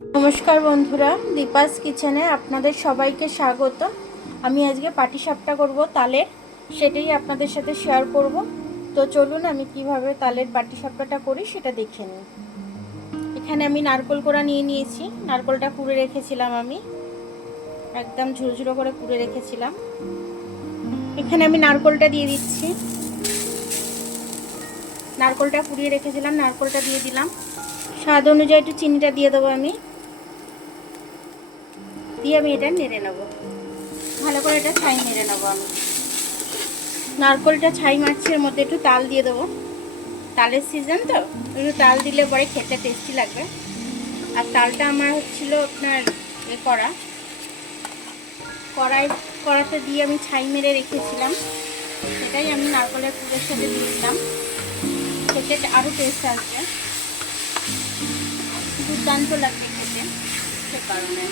নমস্কার বন্ধুরা, দীপাস কিচেনে আপনাদের সবাইকে স্বাগত। আমি আজকে পাটিসাপটা করব তালের, সেটাই আপনাদের সাথে শেয়ার করব। তো চলুন আমি কিভাবে তালের পাটিসাপটাটা করি সেটা দেখে নিই। এখানে আমি নারকেল কোড়া নিয়ে নিয়েছি। নারকেলটা কুড়ে রেখেছিলাম, আমি একদম ঝুরঝুরো করে কুড়ে রেখেছিলাম। এখানে আমি নারকেলটা দিয়ে দিচ্ছি। নারকেলটা কুড়িয়ে রেখেছিলাম, নারকেলটা দিয়ে দিলাম। স্বাদ অনুযায়ী একটু চিনিটা দিয়ে দেবো আমি। দিয়ে আমি এটা নেড়ে নেবো, ভালো করে এটা ছাই মেরে নেবো আমি। নারকেলটা ছাই মারছি, এর মধ্যে একটু তাল দিয়ে দেবো। তালের সিজন তো, একটু তাল দিলে পরে খেতে টেস্টি লাগবে। আর তালটা আমার হচ্ছিল আপনার কড়াতে দিয়ে আমি ছাই মেরে রেখেছিলাম, সেটাই আমি নারকেলের পুরের সাথে দিয়ে দিলাম। খেতে আরও টেস্ট আসবে, দুর্দান্ত লাগবে খেতে। সে কারণে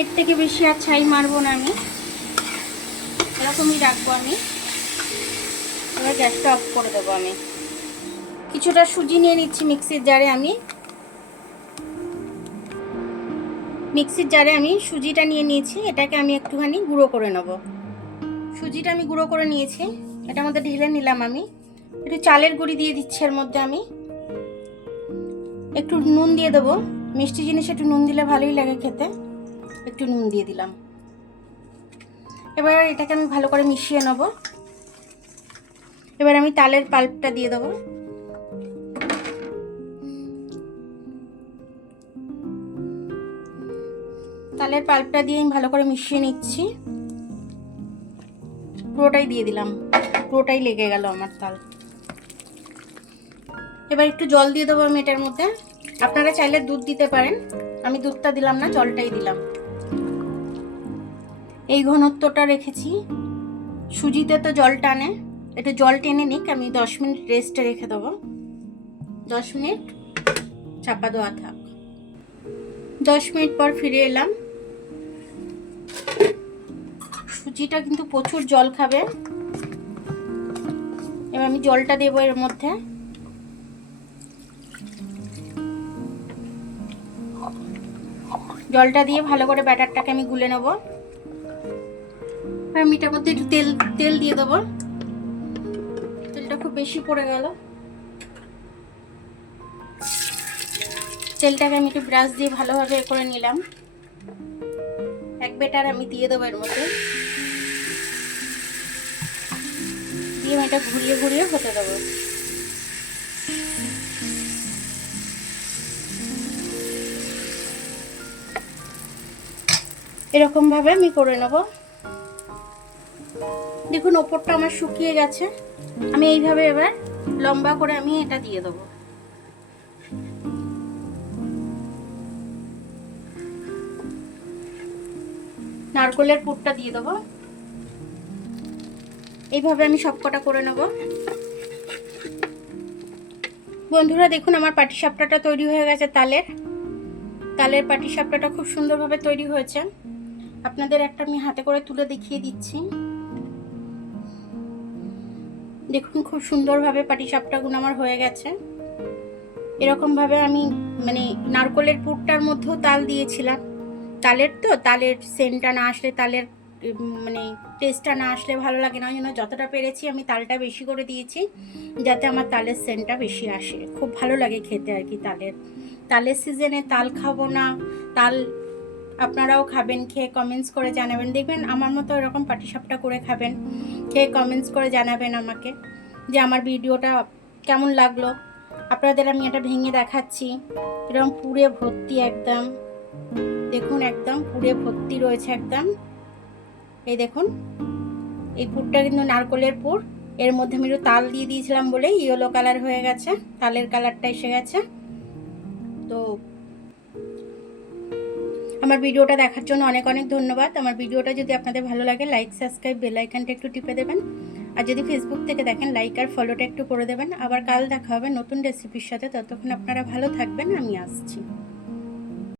এর থেকে বেশি আর ছাই মারবো না আমি, এরকমই রাখবো আমি। এবার গ্যাসটা অফ করে দেবো আমি। কিছুটা সুজি নিয়ে নিচ্ছি মিক্সির জারে। আমি সুজিটা নিয়ে নিয়েছি, এটাকে আমি একটুখানি গুঁড়ো করে নেব। সুজিটা আমি গুঁড়ো করে নিয়েছি, এটার মধ্যে ঢেলে নিলাম আমি। একটু চালের গুঁড়ি দিয়ে দিচ্ছি এর মধ্যে আমি। একটু নুন দিয়ে দেবো, মিষ্টি জিনিস একটু নুন দিলে ভালোই লাগে খেতে। একটু নুন দিয়ে দিলাম। এবার এটাকে আমি ভালো করে মিশিয়ে নেব। এবার আমি তালের পাল্পটা দিয়ে দেবো। তালের পাল্পটা দিয়ে আমি ভালো করে মিশিয়ে নিচ্ছি। পুরোটাই দিয়ে দিলাম, পুরোটাই লেগে গেল আমার তাল। এবার একটু জল দিয়ে দেবো আমি এটার মধ্যে। আপনারা চাইলে দুধ দিতে পারেন, আমি দুধটা দিলাম না, জলটাই দিলাম। এই ঘনত্বটা রেখেছি। সুজিতে তো জল টানে, একটু জল টেনে নিক। আমি 10 মিনিট রেস্টে রেখে দেবো। 10 মিনিট চাপা দেওয়া থাক। 10 মিনিট পর ফিরে এলাম। সুজিটা কিন্তু প্রচুর জল খাবে। এবার আমি জলটা দেবো এর মধ্যে। জলটা দিয়ে ভালো করে ব্যাটারটাকে আমি গুলে নেব। আর আমি এটার মধ্যে একটু তেল দিয়ে দেবো। তেলটা খুব বেশি পড়ে গেল। তেলটাকে আমি একটু ব্রাশ দিয়ে ভালোভাবে করে নিলাম। এক ব্যাটার আমি দিয়ে দেবো এর মধ্যে, দিয়ে আমি এটা ঘুরিয়ে ঘুরিয়ে হতে দেবো। এরকম ভাবে আমি করে নেব। দেখুন ওপরটা আমার শুকিয়ে গেছে। আমি এইভাবে এবার লম্বা করে আমি এটা দিয়ে দেবো। নারকেলের পুরটা দিয়ে দেবো। এইভাবে আমি সবকটা করে নেব। বন্ধুরা দেখুন আমার পাটিসাপটাটা তৈরি হয়ে গেছে। তালের পাটিসাপটাটা খুব সুন্দরভাবে তৈরি হয়েছে। আপনাদের একটা আমি হাতে করে তুলে দেখিয়ে দিচ্ছি। দেখুন খুব সুন্দরভাবে পাটিসাপটাগুলো আমার হয়ে গেছে। এরকম ভাবে আমি নারকেলের পুরটার মধ্যেও তাল দিয়েছিলাম। তালের সেন্টটা না আসলে, তালের টেস্টটা না আসলে ভালো লাগে না। ওই জন্য যতটা পেরেছি আমি তালটা বেশি করে দিয়েছি, যাতে আমার তালের সেন্টটা বেশি আসে। খুব ভালো লাগে খেতে আর কি। তালের সিজনে তাল খাবো না, তাল আপনারাও খাবেন, খেয়ে কমেন্টস করে জানাবেন। দেখবেন আমার মতো এরকম পাটিসাপটা করে খাবেন, খেয়ে কমেন্টস করে জানাবেন আমাকে যে আমার ভিডিওটা কেমন লাগলো। আপনাদের আমি এটা ভেঙে দেখাচ্ছি। এরকম পুরে ভর্তি একদম, দেখুন একদম পুরে ভর্তি রয়েছে একদম। এই দেখুন, এই পুরটা কিন্তু নারকেলের পুর। এর মধ্যে আমি একটু তাল দিয়ে দিয়েছিলাম বলে ইয়েলো কালার হয়ে গেছে, তালের কালারটা এসে গেছে। তো আমার ভিডিওটা দেখার জন্য অনেক অনেক ধন্যবাদ। আমার ভিডিওটা যদি আপনাদের ভালো লাগে, লাইক, সাবস্ক্রাইব, বেল আইকনটা একটু টিপে দেবেন। আর যদি ফেসবুক থেকে দেখেন, লাইক আর ফলোটা একটু করে দেবেন। আবার কাল দেখা হবে নতুন রেসিপির সাথে। ততক্ষণ আপনারা ভালো থাকবেন, আমি আসছি।